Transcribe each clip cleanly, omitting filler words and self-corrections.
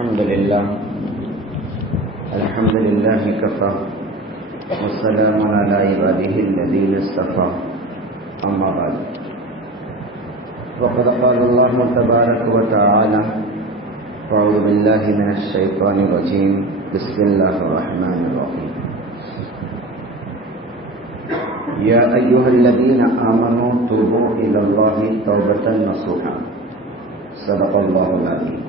الحمد لله كفى والسلام على عباده الذين اصطفى أما بعد وقد قال الله تبارك وتعالى أعوذ بالله من الشيطان الرجيم بسم الله الرحمن الرحيم يا أيها الذين آمنوا توبوا إلى الله توبة نصوحا صدق الله العظيم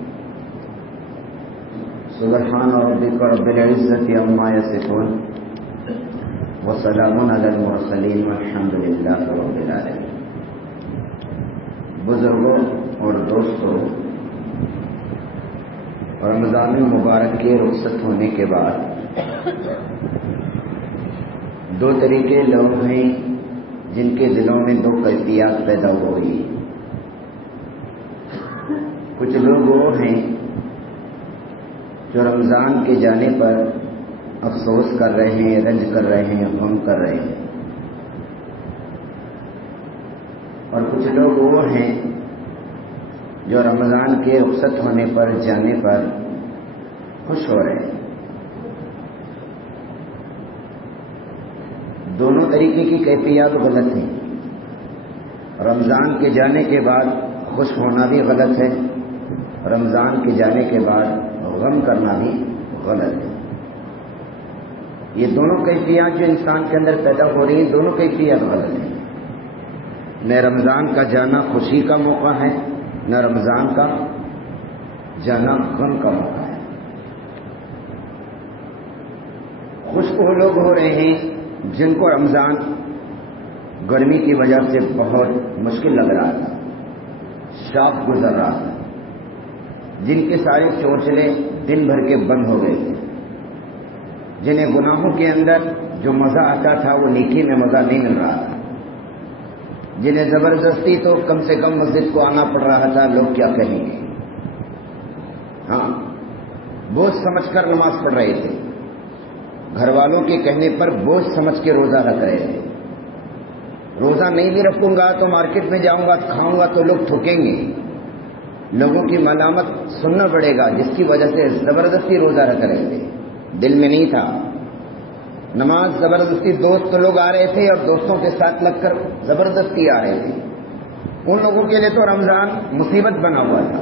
سبحان ربك رب العزة عما يصفون وسلام على المرسلين والحمد لله رب العالمين. بزرگوں اور دوستوں، رمضان مبارک کے رخصت ہونے کے بعد دو طریقے لوگ ہیں جن کے دلوں میں دو کیفیات پیدا ہو گئی. کچھ لوگ وہ ہیں جو رمضان کے جانے پر افسوس کر رہے ہیں، رنج کر رہے ہیں، غم کر رہے ہیں، اور کچھ لوگ وہ ہیں جو رمضان کے رخصت ہونے پر جانے پر خوش ہو رہے ہیں. دونوں طریقے کی کیفیات غلط ہیں. رمضان کے جانے کے بعد خوش ہونا بھی غلط ہے، رمضان کے جانے کے بعد غم کرنا بھی غلط ہے. یہ دونوں کیفیات جو انسان کے اندر پیدا ہو رہی ہیں، دونوں کیفیات غلط ہیں. نہ رمضان کا جانا خوشی کا موقع ہے، نہ رمضان کا جانا غم کا موقع ہے. خوش وہ لوگ ہو رہے ہیں جن کو رمضان گرمی کی وجہ سے بہت مشکل لگ رہا تھا، شاپ گزر رہا تھا، جن کے سارے چورچلے دن بھر کے بند ہو گئے تھے، جنہیں گناہوں کے اندر جو مزہ آتا تھا وہ نیکی میں مزہ نہیں مل رہا تھا، جنہیں زبردستی تو کم سے کم مسجد کو آنا پڑ رہا تھا. لوگ کیا کہیں گے؟ ہاں، بوجھ سمجھ کر نماز پڑھ رہے تھے، گھر والوں کے کہنے پر بوجھ سمجھ کے روزہ رکھ رہے تھے. روزہ نہیں بھی رکھوں گا تو مارکیٹ میں جاؤں گا کھاؤں گا تو لوگ تھوکیں گے، لوگوں کی ملامت سننا پڑے گا، جس کی وجہ سے زبردستی روزہ رکھ رہے تھے. دل میں نہیں تھا نماز، زبردستی دوست لوگ آ رہے تھے اور دوستوں کے ساتھ لگ کر زبردستی آ رہے تھے. ان لوگوں کے لیے تو رمضان مصیبت بنا ہوا تھا،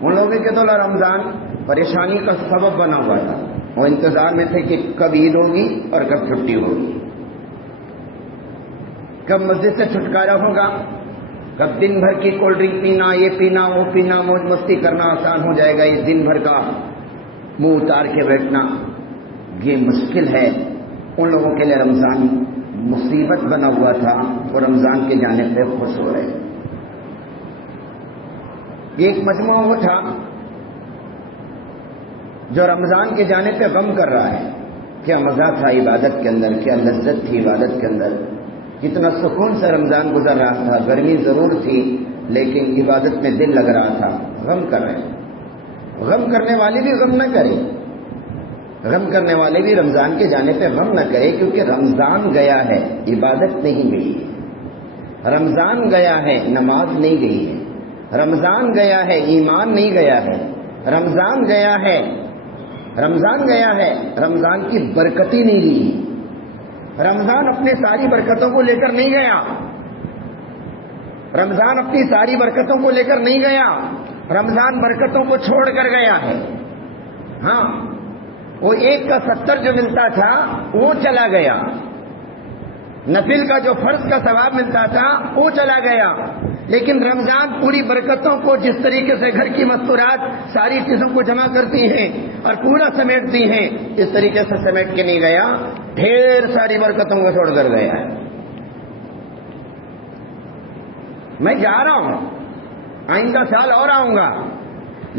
ان لوگوں کے تو رمضان پریشانی کا سبب بنا ہوا تھا. وہ انتظار میں تھے کہ کب عید ہوگی اور کب چھٹی ہوگی، کب مسجد سے چھٹکارا ہوگا، کب دن بھر کی کولڈ ڈرنک پینا، یہ پینا، وہ پینا، موج مستی کرنا آسان ہو جائے گا. یہ دن بھر کا منہ اتار کے بیٹھنا یہ مشکل ہے. ان لوگوں کے لیے رمضان مصیبت بنا ہوا تھا، وہ رمضان کے جانے پہ خوش ہو رہے. ایک مجموعہ وہ تھا جو رمضان کے جانے پہ غم کر رہا ہے. کیا مزہ تھا عبادت کے اندر، کیا لذت تھی عبادت کے اندر، کتنا سکون سے رمضان گزر رہا تھا. گرمی ضرور تھی لیکن عبادت میں دل لگ رہا تھا. غم کر رہے ہیں. غم کرنے والے بھی غم نہ کریں، غم کرنے والے بھی رمضان کے جانے پہ غم نہ کرے، کیونکہ رمضان گیا ہے، عبادت نہیں گئی ہے. رمضان گیا ہے، نماز نہیں گئی ہے. رمضان گیا ہے، ایمان نہیں گیا ہے. رمضان گیا ہے، رمضان گیا ہے، رمضان کی برکتی نہیں لی. رمضان اپنے ساری برکتوں کو لے کر نہیں گیا، رمضان اپنی ساری برکتوں کو لے کر نہیں گیا، رمضان برکتوں کو چھوڑ کر گیا ہے. ہاں، وہ 1 کا 70 جو ملتا تھا وہ چلا گیا، نفل کا جو فرض کا ثواب ملتا تھا وہ چلا گیا. لیکن رمضان پوری برکتوں کو جس طریقے سے گھر کی مستورات ساری چیزوں کو جمع کرتی ہیں اور پورا سمیٹتی ہیں، اس طریقے سے سمیٹ کے نہیں گیا، ڈھیر ساری برکتوں کو چھوڑ کر گیا ہے. میں جا رہا ہوں، آئندہ سال اور آؤں گا،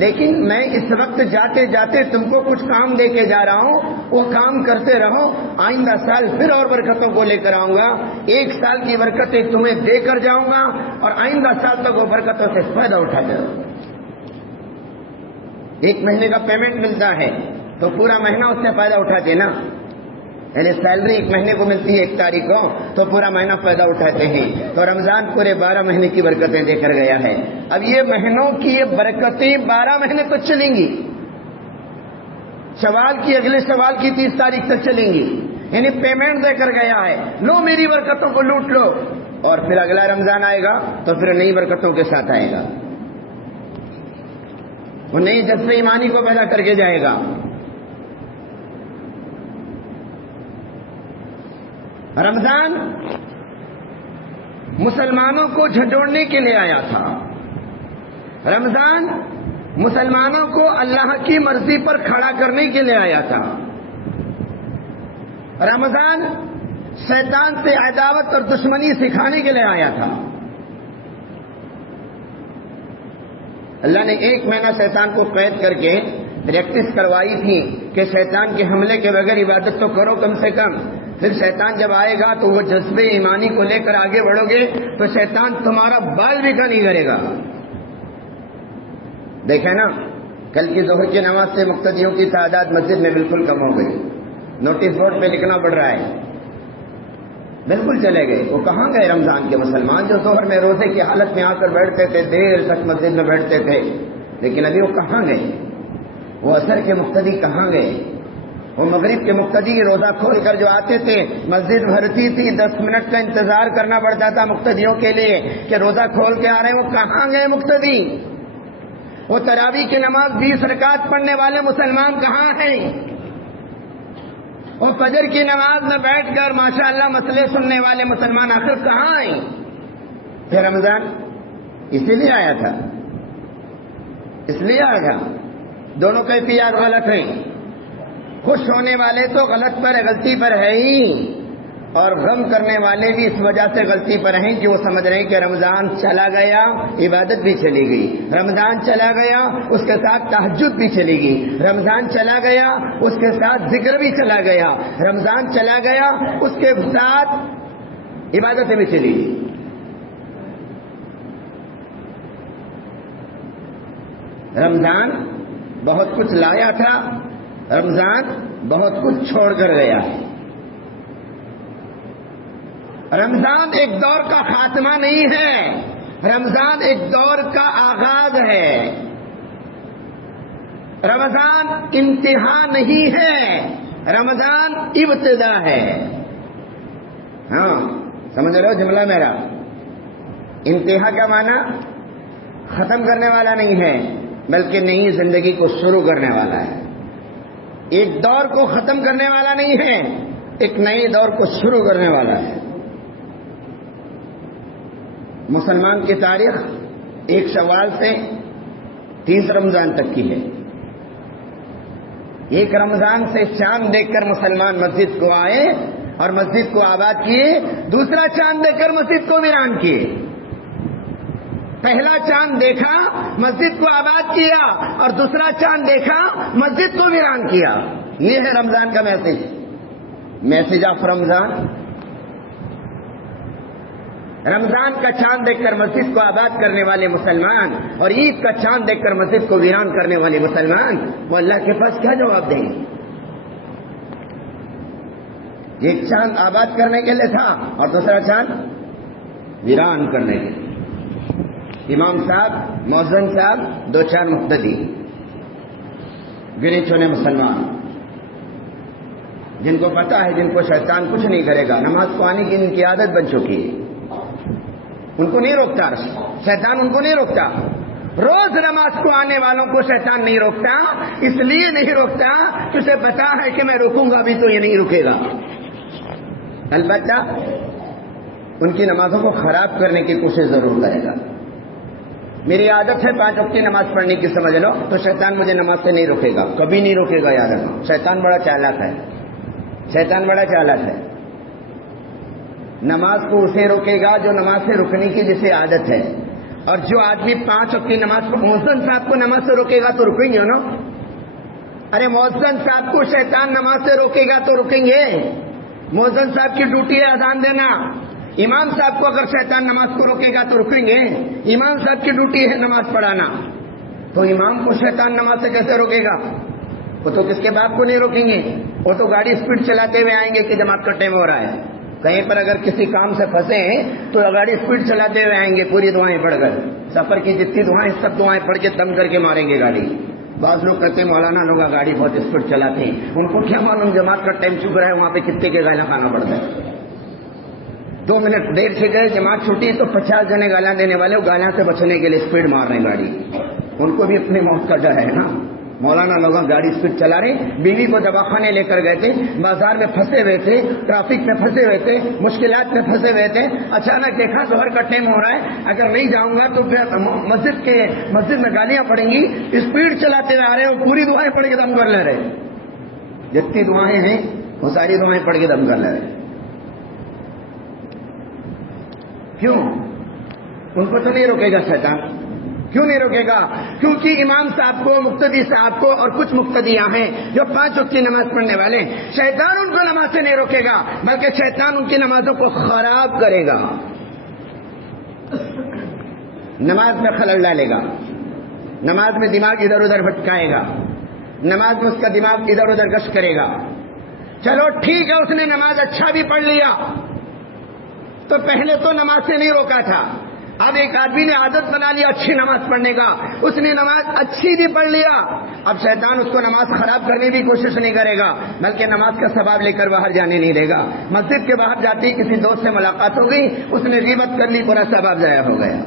لیکن میں اس وقت جاتے جاتے تم کو کچھ کام دے کے جا رہا ہوں، وہ کام کرتے رہو، آئندہ سال پھر اور برکتوں کو لے کر آؤں گا. 1 سال کی برکتیں تمہیں دے کر جاؤں گا اور آئندہ سال تک وہ برکتوں سے فائدہ اٹھاتے رہو. 1 مہینے کا پیمنٹ ملتا ہے تو پورا مہینہ اس سے فائدہ اٹھاتے نا. یعنی سیلری ایک مہینے کو ملتی ہے 1 تاریخ کو تو پورا مہینہ فائدہ اٹھاتے ہیں. تو رمضان پورے 12 مہینے کی برکتیں دے کر گیا ہے. اب یہ مہینوں کی یہ برکتیں 12 مہینے تک چلیں گی. شوال کی اگلے شوال کی 30 تاریخ تک چلیں گی. یعنی پیمنٹ دے کر گیا ہے, لو میری برکتوں کو لوٹ لو. اور پھر اگلا رمضان آئے گا تو پھر نئی برکتوں کے ساتھ آئے گا, وہ نئی جذبہ ایمانی کو پیدا کر کے جائے گا. رمضان مسلمانوں کو جھنجھوڑنے کے لیے آیا تھا. رمضان مسلمانوں کو اللہ کی مرضی پر کھڑا کرنے کے لیے آیا تھا. رمضان شیطان سے عداوت اور دشمنی سکھانے کے لیے آیا تھا. اللہ نے 1 مہینہ شیطان کو قید کر کے پریکٹس کروائی تھی کہ شیطان کے حملے کے بغیر عبادت تو کرو کم سے کم. پھر شیطان جب آئے گا تو وہ جذبے ایمانی کو لے کر آگے بڑھو گے تو شیطان تمہارا بال بھی کا نہیں کرے گا. دیکھیں نا, کل کی ظہر کی نماز سے مقتدیوں کی تعداد مسجد میں بالکل کم ہو گئی. نوٹس بورڈ پہ لکھنا پڑ رہا ہے, بالکل چلے گئے. وہ کہاں گئے رمضان کے مسلمان جو ظہر میں روزے کی حالت میں آ کر بیٹھتے تھے, دیر تک مسجد میں بیٹھتے تھے, لیکن ابھی وہ کہاں گئے؟ وہ عصر کے مقتدی کہاں گئے؟ وہ مغرب کے مقتدی روزہ کھول کر جو آتے تھے, مسجد بھرتی تھی, 10 منٹ کا انتظار کرنا پڑتا تھا مقتدیوں کے لیے کہ روزہ کھول کے آ رہے ہیں. وہ کہاں گئے مقتدی؟ وہ تراویح کی نماز 20 رکعت پڑھنے والے مسلمان کہاں ہیں؟ وہ فجر کی نماز میں بیٹھ کر ماشاءاللہ مسئلے سننے والے مسلمان آخر کہاں ہیں؟ پھر رمضان اسی لیے آیا تھا, اس لیے آیا تھا. دونوں کیفیات غلط ہیں. خوش ہونے والے تو غلطی پر ہے ہی, اور غم کرنے والے بھی اس وجہ سے غلطی پر ہیں کہ وہ سمجھ رہے ہیں کہ رمضان چلا گیا عبادت بھی چلی گئی, رمضان چلا گیا اس کے ساتھ تہجد بھی چلی گئی, رمضان چلا گیا اس کے ساتھ ذکر بھی چلا گیا, رمضان چلا گیا اس کے ساتھ عبادتیں بھی چلی گئی. رمضان بہت کچھ لایا تھا, رمضان بہت کچھ چھوڑ کر گیا ہے. رمضان ایک دور کا خاتمہ نہیں ہے, رمضان ایک دور کا آغاز ہے. رمضان انتہا نہیں ہے, رمضان ابتدا ہے. ہاں سمجھ رہے ہو جملہ میرا؟ انتہا کا معنی ختم کرنے والا نہیں ہے بلکہ نئی زندگی کو شروع کرنے والا ہے. ایک دور کو ختم کرنے والا نہیں ہے, ایک نئے دور کو شروع کرنے والا ہے. مسلمان کی تاریخ 1 شوال سے 30 رمضان تک کی ہے. 1 رمضان سے چاند دیکھ کر مسلمان مسجد کو آئے اور مسجد کو آباد کیے, دوسرا چاند دیکھ کر مسجد کو ویران کیے. پہلا چاند دیکھا مسجد کو آباد کیا اور دوسرا چاند دیکھا مسجد کو ویران کیا. یہ ہے رمضان کا میسج آف رمضان. رمضان کا چاند دیکھ کر مسجد کو آباد کرنے والے مسلمان اور عید کا چاند دیکھ کر مسجد کو ویران کرنے والے مسلمان, وہ اللہ کے پاس کیا جواب دیں گے؟ ایک چاند آباد کرنے کے لیے تھا اور دوسرا چاند ویران کرنے کے لیے. امام صاحب, مؤذن صاحب, 2-4 مقتدی, گنے چنے مسلمان جن کو پتا ہے جن کو شیطان کچھ نہیں کرے گا, نماز کو آنے کی ان کی عادت بن چکی ہے, ان کو نہیں روکتا شیطان, ان کو نہیں روکتا. روز نماز کو آنے والوں کو شیطان نہیں روکتا, اس لیے نہیں روکتا کہ اسے پتا ہے کہ میں روکوں گا بھی تو یہ نہیں رکے گا. البتہ ان کی نمازوں کو خراب کرنے کی کوشش ضرور کرے گا. میری عادت ہے 5 وقت کی نماز پڑھنے کی, سمجھ لو, تو شیطان مجھے نماز سے نہیں روکے گا, کبھی نہیں روکے گا. یاد رکھو, شیطان بڑا چالاک ہے, شیطان بڑا چالاک ہے. نماز کو اسے روکے گا جو نماز سے رکنے کی جسے عادت ہے, اور جو آدمی 5 وقت کی نماز کو, مؤذن صاحب کو نماز سے روکے گا تو رکیں گے نا. ارے مؤذن صاحب کو شیطان نماز سے روکے گا تو رکیں گے. مؤذن صاحب کی ڈیوٹی ہے اذان دینا. امام صاحب کو اگر شیطان نماز کو روکے گا تو رکیں گے. امام صاحب کی ڈیوٹی ہے نماز پڑھانا, تو امام کو شیطان نماز سے کیسے روکے گا؟ وہ تو کس کے باپ کو نہیں روکیں گے، وہ تو گاڑی اسپیڈ چلاتے ہوئے آئیں گے کہ جماعت کا ٹائم ہو رہا ہے. کہیں پر اگر کسی کام سے پھنسے ہیں تو گاڑی اسپیڈ چلاتے ہوئے آئیں گے پوری دعائیں پڑھ کر. سفر کی جتنی دعائیں سب دعائیں پڑھ کے دم کر کے ماریں گے گاڑی. بعض لوگ کہتے ہیں مولانا لوگ گاڑی بہت اسپیڈ چلاتے ہیں، ان کو کیا معلوم جماعت کا ٹائم چک رہا ہے وہاں پہ کتنے کے گالا کھانا پڑتا ہے. 2 منٹ دیر سے گئے، جماعت چھوٹی تو 50 جنے گالا دینے والے گالا سے بچنے کے لیے اسپیڈ مار رہے ہیں گاڑی. ان کو بھی اپنی موت کا ڈر ہے نا. مولانا لوگ گاڑی اسپیڈ چلا رہے. بیوی کو دواخانے لے کر گئے تھے، بازار میں پھنسے ہوئے تھے، ٹریفک میں پھنسے ہوئے تھے، مشکلات میں پھنسے ہوئے تھے. اچانک دیکھا ظہر کا ٹائم ہو رہا ہے، اگر نہیں جاؤں گا تو پھر مسجد میں گالیاں پڑیں گی. اسپیڈ چلاتے ہوئے آ رہے ہیں اور پوری دعائیں پڑھ کے دم کر لے رہے. جتنی دعائیں ہیں وہ ساری دعائیں پڑھ کے دم کر لے رہے. کیوں؟ ان کو تو نہیں روکے گا شیطان. کیوں نہیں روکے گا؟ کیونکہ امام صاحب کو، مقتدی صاحب کو اور کچھ مقتدیاں ہیں جو 5 وقت کی نماز پڑھنے والے ہیں. شیطان ان کو نماز سے نہیں روکے گا بلکہ شیطان ان کی نمازوں کو خراب کرے گا، نماز میں خلل ڈالے گا، نماز میں دماغ ادھر ادھر بھٹکائے گا، نماز میں اس کا دماغ ادھر ادھر گشت کرے گا. چلو ٹھیک ہے، اس نے نماز اچھا بھی پڑھ لیا تو پہلے تو نماز سے نہیں روکا تھا. اب ایک آدمی نے عادت بنا لیا اچھی نماز پڑھنے کا، اس نے نماز اچھی بھی پڑھ لیا. اب شیطان اس کو نماز خراب کرنے کی کوشش نہیں کرے گا بلکہ نماز کا ثواب لے کر باہر جانے نہیں دے گا. مسجد کے باہر جاتی کسی دوست سے ملاقات ہو گئی، اس نے غیبت کر لی، پورا ثواب ضائع ہو گیا.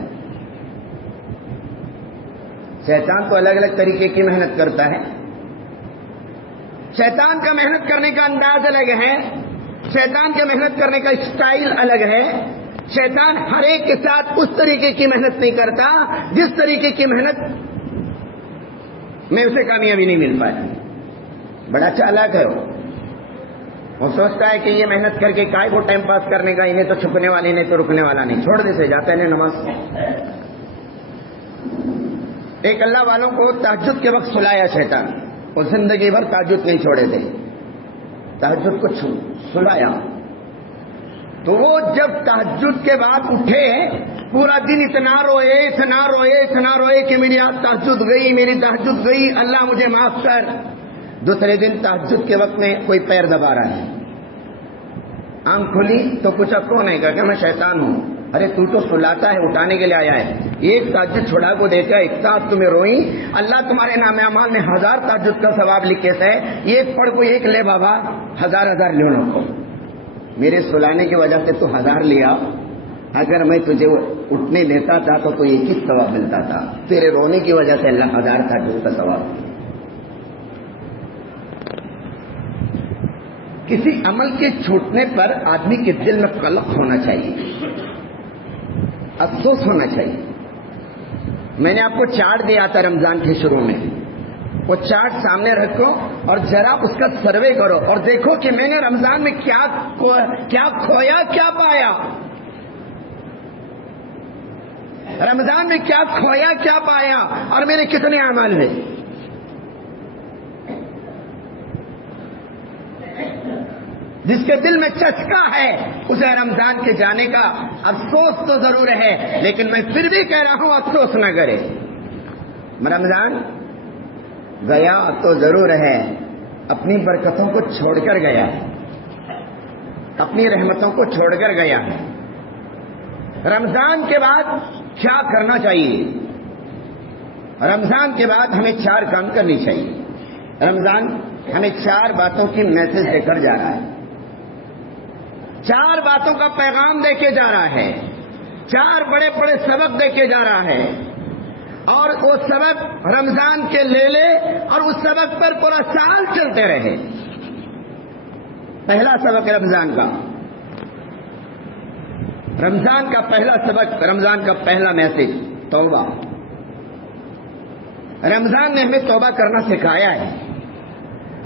شیطان تو الگ الگ طریقے کی محنت کرتا ہے. شیطان کا محنت کرنے کا انداز الگ ہے، شیطان کے محنت کرنے کا اسٹائل الگ ہے. شیطان ہر ایک کے ساتھ اس طریقے کی محنت نہیں کرتا جس طریقے کی محنت میں اسے کامیابی نہیں مل پاتی. بڑا چالاک ہے وہ سوچتا ہے کہ یہ محنت کر کے کائے کو ٹائم پاس کرنے کا، انہیں تو چھپنے والی نہیں تو رکنے والا نہیں، چھوڑ دے سے جاتا ہے نماز. ایک اللہ والوں کو تہجد کے وقت سلایا شیطان، اور زندگی بھر تہجد نہیں چھوڑے تھے، تہجد کو سلایا. تو وہ جب تہجد کے بعد اٹھے پورا دن اتنا روئے کہ میری آج تہجد گئی، میری تہجد گئی، اللہ مجھے معاف کر. دوسرے دن تہجد کے وقت میں کوئی پیر دبا رہا ہے، آنکھ کھلی تو پوچھا کون ہے؟ کہ میں شیطان ہوں. ارے تو سلاتا ہے، اٹھانے کے لیے آیا ہے. ایک تہجد چھوڑا کو دیکھا، ایک ساتھ تمہیں روئی، اللہ تمہارے نام اعمال میں 1000 تہجد کا ثواب لکھے تھے، ایک پڑھ کو ایک لے بابا، 1000 لے لو. میرے سلانے کی وجہ سے تو 1000 لیا، اگر میں تجھے اٹھنے دیتا تھا تو ایک ہی ثواب ملتا تھا. تیرے رونے کی وجہ سے اللہ 1000 تہجد کا ثواب. کسی عمل کے چھوٹنے پر آدمی کے دل میں قلق ہونا چاہیے، افسوس ہونا چاہیے. میں نے آپ کو چارٹ دیا تھا رمضان کے شروع میں، وہ چارٹ سامنے رکھو اور ذرا اس کا سروے کرو اور دیکھو کہ میں نے رمضان میں کیا کھویا کیا پایا. رمضان میں کیا کھویا کیا پایا اور میرے کتنے اعمال ہیں. جس کے دل میں چسکا ہے اسے رمضان کے جانے کا افسوس تو ضرور ہے، لیکن میں پھر بھی کہہ رہا ہوں افسوس نہ کرے. رمضان گیا تو ضرور ہے، اپنی برکتوں کو چھوڑ کر گیا ہے، اپنی رحمتوں کو چھوڑ کر گیا ہے. رمضان کے بعد کیا کرنا چاہیے؟ رمضان کے بعد ہمیں 4 کام کرنی چاہیے. رمضان ہمیں 4 باتوں کی میسج دے کر جا رہا ہے، 4 باتوں کا پیغام دے کے جا رہا ہے، 4 بڑے بڑے سبق دے کے جا رہا ہے. اور وہ سبق رمضان کے لے اور اس سبق پر پورا سال چلتے رہے. پہلا سبق رمضان کا، رمضان کا پہلا سبق، رمضان کا پہلا میسج توبہ. رمضان نے ہمیں توبہ کرنا سکھایا ہے،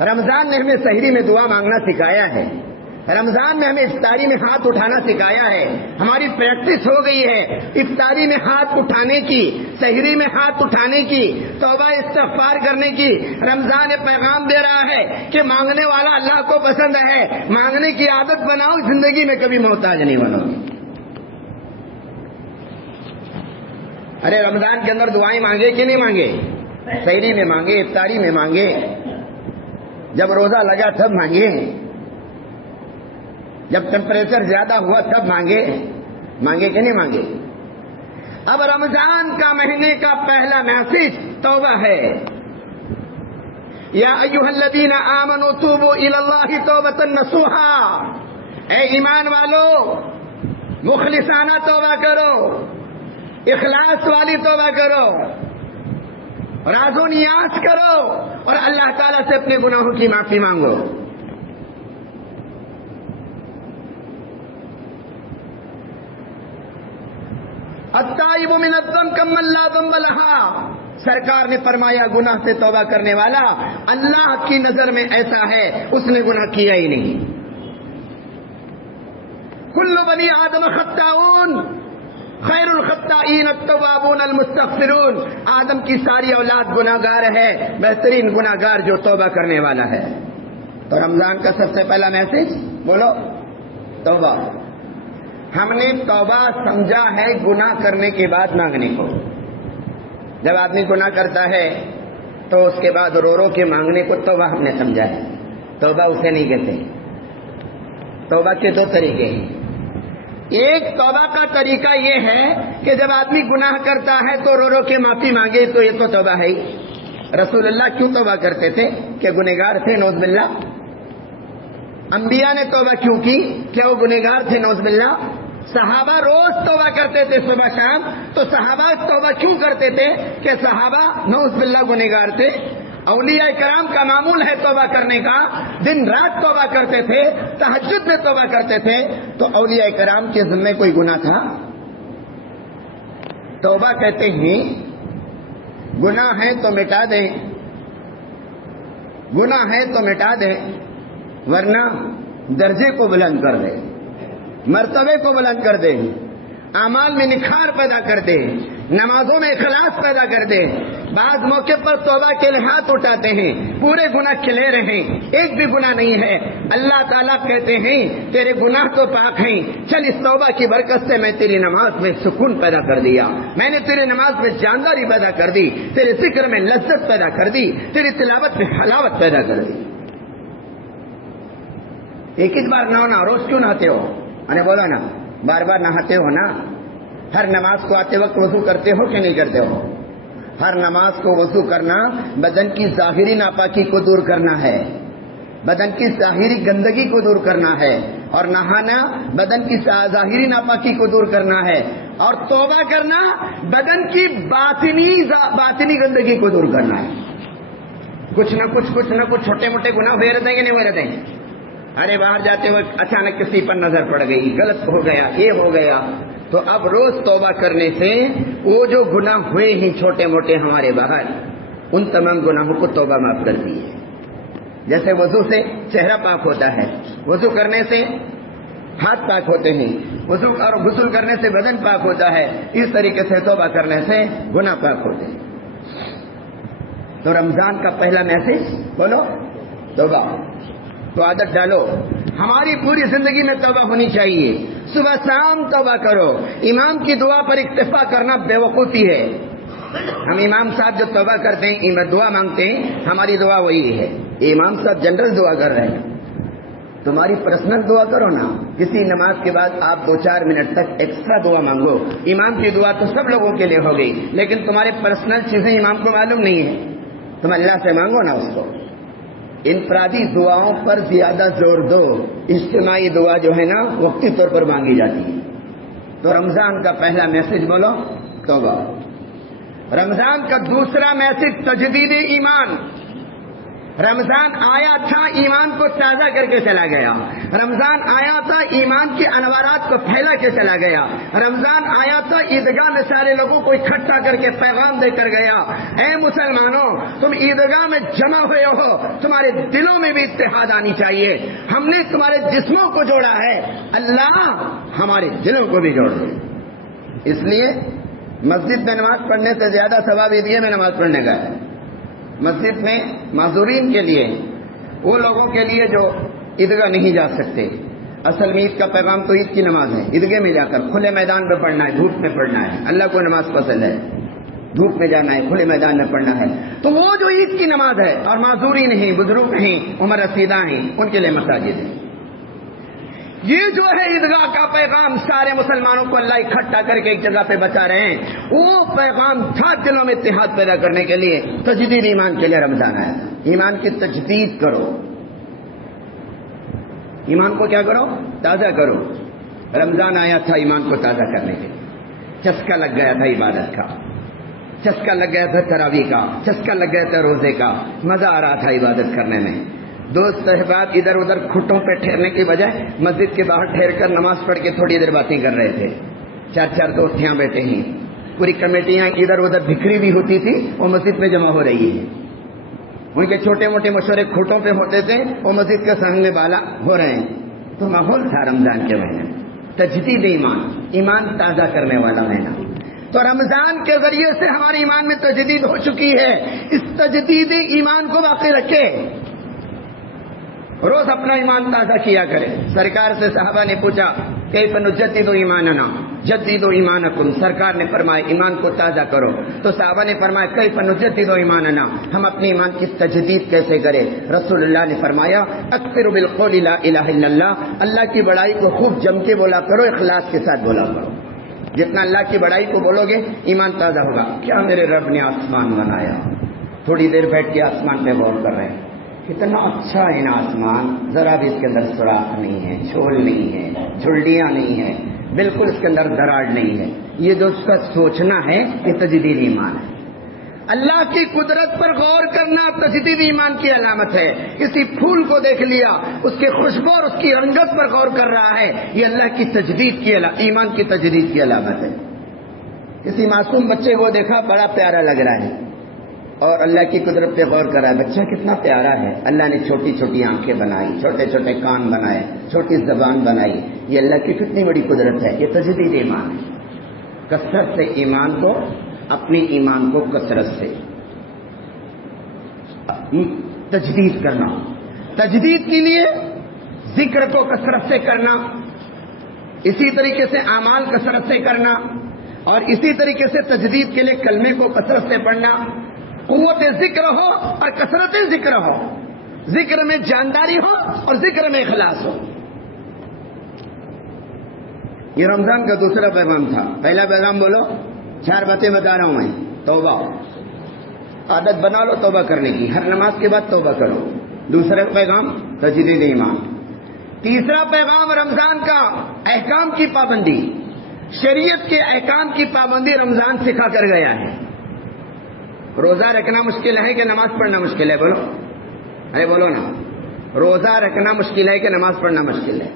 رمضان نے ہمیں سحری میں دعا مانگنا سکھایا ہے، رمضان میں ہمیں افطاری میں ہاتھ اٹھانا سکھایا ہے. ہماری پریکٹس ہو گئی ہے افطاری میں ہاتھ اٹھانے کی، سحری میں ہاتھ اٹھانے کی، توبہ استغفار کرنے کی. رمضان یہ پیغام دے رہا ہے کہ مانگنے والا اللہ کو پسند ہے، مانگنے کی عادت بناؤ، زندگی میں کبھی محتاج نہیں بنو. ارے رمضان کے اندر دعائیں مانگے کہ نہیں مانگے؟ سحری میں مانگے، افطاری میں مانگے، جب روزہ لگا تب مانگے، جب ٹیمپریچر زیادہ ہوا تب مانگے کہ نہیں مانگے؟ اب رمضان کا مہینے کا پہلا میسج توبہ ہے. یا ایھا الذین آمنوا توبوا الی اللہ توبۃ نصوحا، اے ایمان والو مخلصانہ توبہ کرو، اخلاص والی توبہ کرو، راز و نیاز کرو اور اللہ تعالیٰ سے اپنے گناہوں کی معافی مانگو. التائب من الذنب کمن لا ذنب لها، سرکار نے فرمایا گناہ سے توبہ کرنے والا اللہ کی نظر میں ایسا ہے اس نے گناہ کیا ہی نہیں. کل بنی آدم خطاؤن خیر الخطائین التوابون المستغفرون، آدم کی ساری اولاد گناہگار ہے، بہترین گناہگار جو توبہ کرنے والا ہے. تو رمضان کا سب سے پہلا میسج بولو توبہ. ہم نے توبہ سمجھا ہے گناہ کرنے کے بعد مانگنے کو. جب آدمی گناہ کرتا ہے تو اس کے بعد رو رو کے مانگنے کو توبہ ہم نے سمجھا ہے. توبہ اسے نہیں کہتے. توبہ کے دو طریقے ہیں. ایک توبہ کا طریقہ یہ ہے کہ جب آدمی گناہ کرتا ہے تو رو رو کے معافی مانگے، تو یہ تو توبہ ہے ہی. رسول اللہ کیوں توبہ کرتے تھے؟ کہ گنہگار تھے نعوذ باللہ. انبیاء نے توبہ کیوں کی؟ کہ وہ گنہگار تھے نعوذ باللہ. صحابہ روز توبہ کرتے تھے صبح شام. تو صحابہ توبہ کیوں کرتے تھے؟ کہ صحابہ نعوذ باللہ گنہگار تھے. اولیاء کرام کا معمول ہے توبہ کرنے کا، دن رات توبہ کرتے تھے، تہجد میں توبہ کرتے تھے. تو اولیاء کرام کے ذمہ کوئی گناہ تھا؟ توبہ کہتے ہیں گناہ ہے تو مٹا دیں، گناہ ہے تو مٹا دیں، ورنہ درجے کو بلند کر دے، مرتبے کو بلند کر دے، اعمال میں نکھار پیدا کر دے، نمازوں میں اخلاص پیدا کر دے. بعض موقع پر توبہ کے لیے ہاتھ اٹھاتے ہیں، پورے گناہ کھلے رہے، ایک بھی گناہ نہیں ہے. اللہ تعالیٰ کہتے ہیں تیرے گناہ تو پاک ہیں، چل اس توبہ کی برکت سے میں تیری نماز میں سکون پیدا کر دیا، میں نے تیری نماز میں جانداری پیدا کر دی، تیرے ذکر میں لذت پیدا کر دی، تیری تلاوت میں حلاوت پیدا کر دی. ایک ہی بار نہ ہونا، روز کیوں نہاتے ہو؟ میں بولا نا بار بار نہاتے ہو نا. ہر نماز کو آتے وقت وضو کرتے ہو کہ نہیں کرتے ہو؟ ہر نماز کو وضو کرنا بدن کی ظاہری ناپاکی کو دور کرنا ہے، بدن کی ظاہری گندگی کو دور کرنا ہے، اور نہانا بدن کی ظاہری ناپاکی کو دور کرنا ہے، اور توبہ کرنا بدن کی باطنی گندگی کو دور کرنا ہے. کچھ نہ کچھ چھوٹے موٹے گناہ ہوئے رہتے ہیں کہ نہیں ہوئے رہتے ہیں؟ ارے باہر جاتے ہوئے اچانک کسی پر نظر پڑ گئی، غلط ہو گیا، یہ ہو گیا. تو اب روز توبہ کرنے سے وہ جو گناہ ہوئے ہی چھوٹے موٹے ہمارے باہر، ان تمام گناہوں کو توبہ معاف کرتی ہے. جیسے وضو سے چہرہ پاک ہوتا ہے، وضو کرنے سے ہاتھ پاک ہوتے ہیں، وضو اور غسل کرنے سے بدن پاک ہوتا ہے، اس طریقے سے توبہ کرنے سے گناہ پاک ہوتے ہیں. تو رمضان کا پہلا میسج بولو توبہ. تو عادت ڈالو، ہماری پوری زندگی میں توبہ ہونی چاہیے. صبح شام توبہ کرو. امام کی دعا پر اکتفا کرنا بیوقوفی ہے. ہم امام صاحب جو توبہ کرتے ہیں، دعا مانگتے ہیں، ہماری دعا وہی ہے. امام صاحب جنرل دعا کر رہے ہیں، تمہاری پرسنل دعا کرو نا. کسی نماز کے بعد آپ 2-4 منٹ تک ایکسٹرا دعا مانگو. امام کی دعا تو سب لوگوں کے لیے ہو گئی، لیکن تمہارے پرسنل چیزیں امام کو معلوم نہیں ہے، تم اللہ سے مانگو نا اس کو. انفرادی دعاؤں پر زیادہ زور دو، اجتماعی دعا جو ہے نا وقتی طور پر مانگی جاتی ہے. تو رمضان کا پہلا میسج بولو توبہ. رمضان کا دوسرا میسج تجدید ایمان. رمضان آیا تھا ایمان کو تازہ کر کے چلا گیا. رمضان آیا تھا ایمان کے انوارات کو پھیلا کے چلا گیا. رمضان آیا تھا عیدگاہ میں سارے لوگوں کو اکٹھا کر کے پیغام دے کر گیا، اے مسلمانوں تم عیدگاہ میں جمع ہوئے ہو، تمہارے دلوں میں بھی اتحاد آنی چاہیے. ہم نے تمہارے جسموں کو جوڑا ہے، اللہ ہمارے دلوں کو بھی جوڑ دے. اس لیے مسجد میں نماز پڑھنے سے زیادہ ثواب عیدگاہ میں نماز پڑھنے کا ہے. مسجد میں معذورین کے لیے، وہ لوگوں کے لیے جو عیدگاہ نہیں جا سکتے. اصل میں عید کا پیغام تو عید کی نماز ہے. عیدگاہ میں جا کر کھلے میدان میں پڑھنا ہے، دھوپ میں پڑھنا ہے. اللہ کو نماز پسند ہے. دھوپ میں جانا ہے، کھلے میدان میں پڑھنا ہے، تو وہ جو عید کی نماز ہے اور معذوری نہیں، بزرگ نہیں، عمر رسیدہ ہیں، ان کے لیے مساجد ہے۔ یہ جو ہے عیدگاہ کا پیغام سارے مسلمانوں کو اللہ اکٹھا کر کے ایک جگہ پہ بچا رہے ہیں، وہ پیغام تھا دلوں میں اتحاد پیدا کرنے کے لیے، تجدید ایمان کے لیے رمضان آیا۔ ایمان کی تجدید کرو، ایمان کو کیا کرو؟ تازہ کرو۔ رمضان آیا تھا ایمان کو تازہ کرنے کے لیے، چسکا لگ گیا تھا عبادت کا، چسکا لگ گیا تھا تراویح کا، چسکا لگ گیا تھا روزے کا، مزہ آ رہا تھا عبادت کرنے میں۔ دوست احباب ادھر ادھر کھٹوں پہ ٹھہرنے کی بجائے مسجد کے باہر ٹھہر کر نماز پڑھ کے تھوڑی دیر باتیں کر رہے تھے، چار چار دوست یہاں بیٹھے ہیں، پوری کمیٹیاں ادھر ادھر بکھری بھی ہوتی تھی، وہ مسجد میں جمع ہو رہی ہے، ان کے چھوٹے موٹے مشورے کھٹوں پہ ہوتے تھے، وہ مسجد کے سامنے بالا ہو رہے ہیں۔ تو ماحول تھا رمضان کے مہینے میں تجدید ایمان، ایمان تازہ کرنے والا مہینہ۔ تو رمضان کے ذریعے سے ہمارے ایمان میں تجدید ہو چکی ہے، اس تجدید ایمان کو باقی رکھے، روز اپنا ایمان تازہ کیا کرے۔ سرکار سے صحابہ نے پوچھا کیف نجدد ایماننا، جددوا ایمانکم، سرکار نے فرمایا ایمان کو تازہ کرو، تو صحابہ نے فرمایا کیف نجدد ایماننا، ہم اپنے ایمان کی تجدید کیسے کریں؟ رسول اللہ نے فرمایا اکثروا بالقول لا الہ الا اللہ، اللہ کی بڑائی کو خوب جم کے بولا کرو، اخلاص کے ساتھ بولا کرو۔ جتنا اللہ کی بڑائی کو بولو گے ایمان تازہ ہوگا۔ کیا میرے رب نے آسمان بنایا، تھوڑی دیر بیٹھ کے آسمان پہ غور کر رہے ہیں، کتنا اچھا ہے نا آسمان، ذرا بھی اس کے اندر سوراخ نہیں ہے، چھول نہیں ہے، جھلڈیاں نہیں ہے، بالکل اس کے اندر دراڑ نہیں ہے۔ یہ جو اس کا سوچنا ہے یہ تجدید ایمان ہے۔ اللہ کی قدرت پر غور کرنا تجدید ایمان کی علامت ہے۔ کسی پھول کو دیکھ لیا، اس کے خوشبو اور اس کی رنگت پر غور کر رہا ہے، یہ اللہ کی تجدید کی ایمان کی تجدید کی علامت ہے۔ کسی معصوم بچے کو دیکھا، بڑا پیارا لگ رہا ہے اور اللہ کی قدرت پہ غور کر رہا ہے، بچہ کتنا پیارا ہے، اللہ نے چھوٹی چھوٹی آنکھیں بنائی، چھوٹے چھوٹے کان بنائے، چھوٹی زبان بنائی، یہ اللہ کی کتنی بڑی قدرت ہے، یہ تجدید ایمان ہے۔ کثرت سے ایمان کو، اپنی ایمان کو کثرت سے تجدید کرنا، تجدید کے لیے ذکر کو کثرت سے کرنا، اسی طریقے سے اعمال کثرت سے کرنا، اور اسی طریقے سے تجدید کے لیے کلمے کو کثرت سے پڑھنا، قوت ذکر ہو اور کثرت ذکر ہو، ذکر میں جانداری ہو اور ذکر میں اخلاص ہو۔ یہ رمضان کا دوسرا پیغام تھا۔ پہلا پیغام بولو، 4 باتیں بتا رہا ہوں میں، توبہ، عادت بنا لو توبہ کرنے کی، ہر نماز کے بعد توبہ کرو۔ دوسرا پیغام تجدید ایمان۔ تیسرا پیغام رمضان کا احکام کی پابندی، شریعت کے احکام کی پابندی رمضان سکھا کر گیا ہے۔ روزہ رکھنا مشکل ہے کہ نماز پڑھنا مشکل ہے؟ بولو، ارے بولو نا، روزہ رکھنا مشکل ہے کہ نماز پڑھنا مشکل ہے؟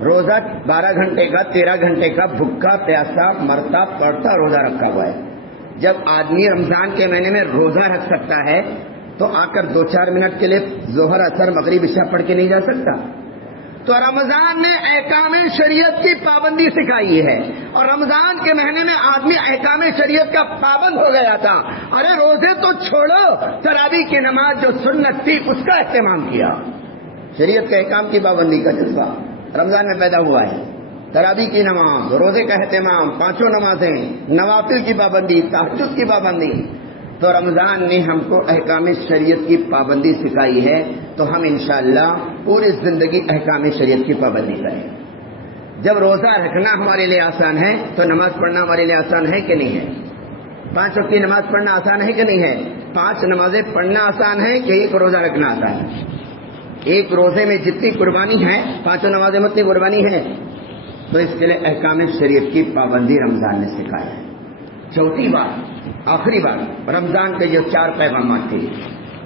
روزہ 12 گھنٹے کا، 13 گھنٹے کا بھوکا پیاسا مرتا پڑتا روزہ رکھا ہوا ہے۔ جب آدمی رمضان کے مہینے میں روزہ رکھ سکتا ہے تو آ کر 2-4 منٹ کے لیے ظہر اثر مغرب عشاء پڑھ کے نہیں جا سکتا؟ تو رمضان نے احکام شریعت کی پابندی سکھائی ہے، اور رمضان کے مہینے میں آدمی احکام شریعت کا پابند ہو گیا تھا۔ ارے روزے تو چھوڑو، تراویح کی نماز جو سنت تھی اس کا اہتمام کیا۔ شریعت کے احکام کی پابندی کا جذبہ رمضان میں پیدا ہوا ہے۔ تراویح کی نماز، روزے کا اہتمام، 5 نمازیں، نوافل کی پابندی، تہجد کی پابندی۔ تو رمضان نے ہم کو احکام شریعت کی پابندی سکھائی ہے، تو ہم انشاءاللہ پوری زندگی احکام شریعت کی پابندی کریں۔ جب روزہ رکھنا ہمارے لیے آسان ہے تو نماز پڑھنا ہمارے لیے آسان ہے کہ نہیں ہے؟ 5 وقت کی نماز پڑھنا آسان ہے کہ نہیں ہے؟ 5 نمازیں پڑھنا آسان ہے کہ ایک روزہ رکھنا آسان ہے؟ ایک روزے میں جتنی قربانی ہے 5 نمازیں میں اتنی قربانی ہے۔ تو اس کے لیے احکام شریعت کی پابندی رمضان نے سکھایا ہے۔ چوتھی بات، آخری بات، رمضان کے جو 4 پیغامات تھے،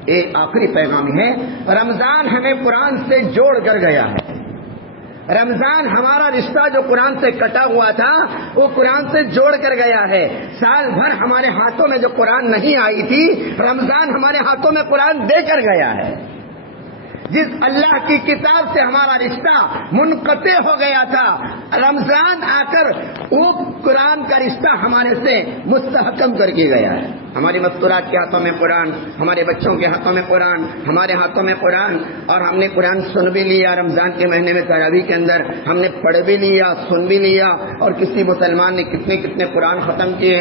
ایک آخری پیغام ہے، رمضان ہمیں قرآن سے جوڑ کر گیا ہے۔ رمضان ہمارا رشتہ جو قرآن سے کٹا ہوا تھا وہ قرآن سے جوڑ کر گیا ہے۔ سال بھر ہمارے ہاتھوں میں جو قرآن نہیں آئی تھی، رمضان ہمارے ہاتھوں میں قرآن دے کر گیا ہے۔ جس اللہ کی کتاب سے ہمارا رشتہ منقطع ہو گیا تھا، رمضان آ کر وہ قرآن کا رشتہ ہمارے سے مستحکم کر کے گیا ہے۔ ہماری مستورات کے ہاتھوں میں قرآن، ہمارے بچوں کے ہاتھوں میں قرآن، ہمارے ہاتھوں میں قرآن، اور ہم نے قرآن سن بھی لیا۔ رمضان کے مہینے میں تراویح کے اندر ہم نے پڑھ بھی لیا، سن بھی لیا، اور کسی مسلمان نے کتنے قرآن ختم کیے۔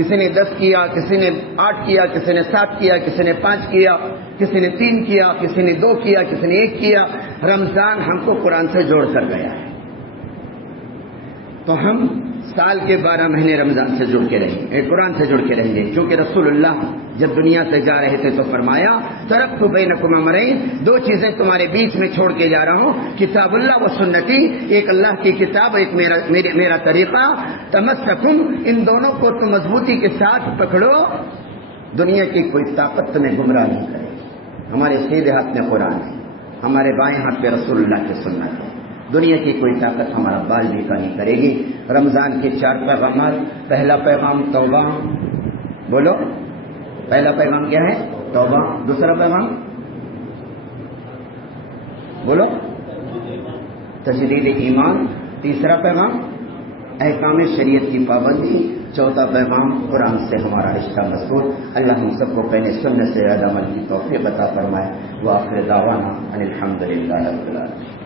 کسی نے 10 کیا، کسی نے 8 کیا، کسی نے 7 کیا، کسی نے 5 کیا، کسی نے 3 کیا، کسی نے 2 کیا، کسی نے 1 کیا۔ رمضان ہم کو قرآن سے جوڑ کر گیا ہے، تو ہم سال کے 12 مہینے رمضان سے جڑ کے رہیں گے، قرآن سے جڑ کے رہیں گے، کیونکہ رسول اللہ جب دنیا سے جا رہے تھے تو فرمایا ترکت بینکم امرین، 2 چیزیں تمہارے بیچ میں چھوڑ کے جا رہا ہوں، کتاب اللہ و سنتی، ایک اللہ کی کتاب، ایک میرا طریقہ، تمسکم، ان دونوں کو تم مضبوطی کے ساتھ پکڑو، دنیا کی کوئی طاقت تمہیں گمراہ نہیں کرے گی۔ ہمارے سیدھے ہاتھ میں قرآن ہے، ہمارے بائیں ہاتھ پہ رسول اللہ کی سنت ہے، دنیا کی کوئی طاقت ہمارا بال بھی کا نہیں کرے گی۔ رمضان کے 4 پیغامات، پہلا پیغام توبہ، بولو پہلا پیغام کیا ہے؟ توبہ۔ دوسرا پیغام بولو تجدید ایمان۔ تیسرا پیغام احکام شریعت کی پابندی۔ چوتھا پیغام قرآن سے ہمارا رشتہ مضبوط۔ اللہ ہم سب کو پہلے سنت سے زیادہ عمل کی توفیق عطا فرمائے۔ وآخر دعوانا ان الحمد للہ رب العالمین۔